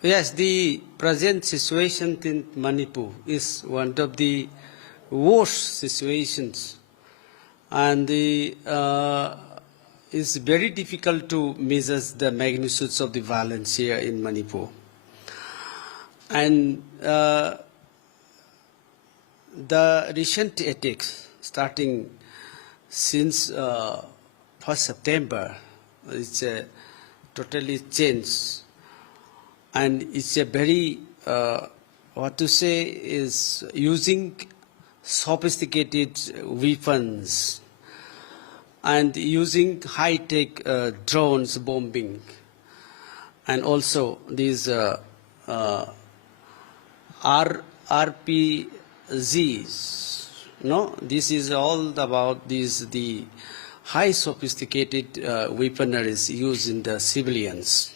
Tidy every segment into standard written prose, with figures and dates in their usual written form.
Yes, the present situation in Manipur is one of the worst situations, and it's very difficult to measure the magnitudes of the violence here in Manipur. And the recent attacks, starting since 1st September, it's totally changed. And it's a very, what to say, is using sophisticated weapons and using high-tech drones bombing, and also these RPGs. No, this is all about the high sophisticated weaponries used in the civilians.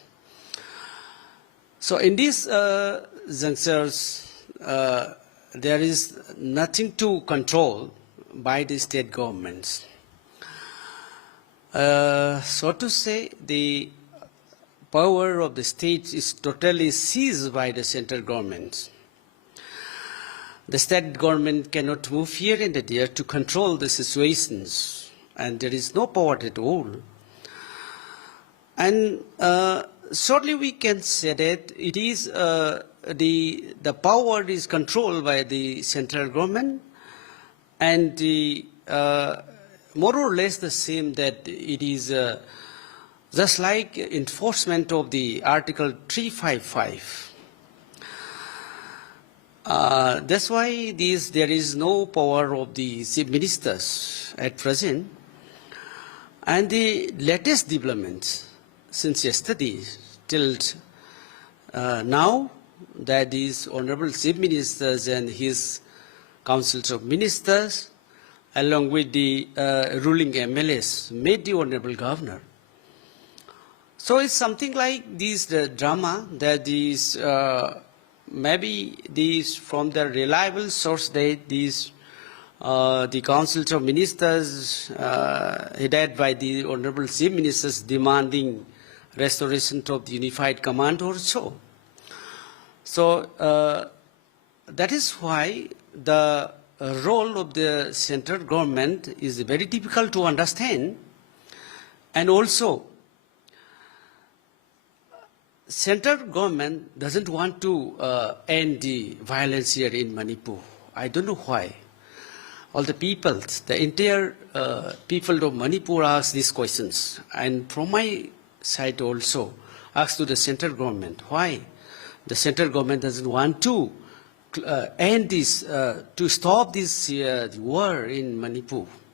So in these junctures, there is nothing to control by the state governments. So to say, the power of the state is totally seized by the central government. The state government cannot move here and there to control the situations, and there is no power at all. And shortly we can say that it is the power is controlled by the central government, and more or less the same, that it is just like enforcement of the Article 355. That's why there is no power of the chief ministers at present. And the latest developments since yesterday till now, that is Honorable Chief Ministers and his councils of ministers, along with the ruling MLAs, made the Honorable Governor. So it's something like this drama that is maybe these from the reliable source that these the councils of ministers headed by the Honorable Chief Ministers demanding restoration of the unified command or so. So that is why the role of the central government is very difficult to understand, and also central government doesn't want to end the violence here in Manipur. I don't know why. All the people, the entire people of Manipur ask these questions, and from my side also ask to the central government why the central government doesn't want to end this, to stop this war in Manipur.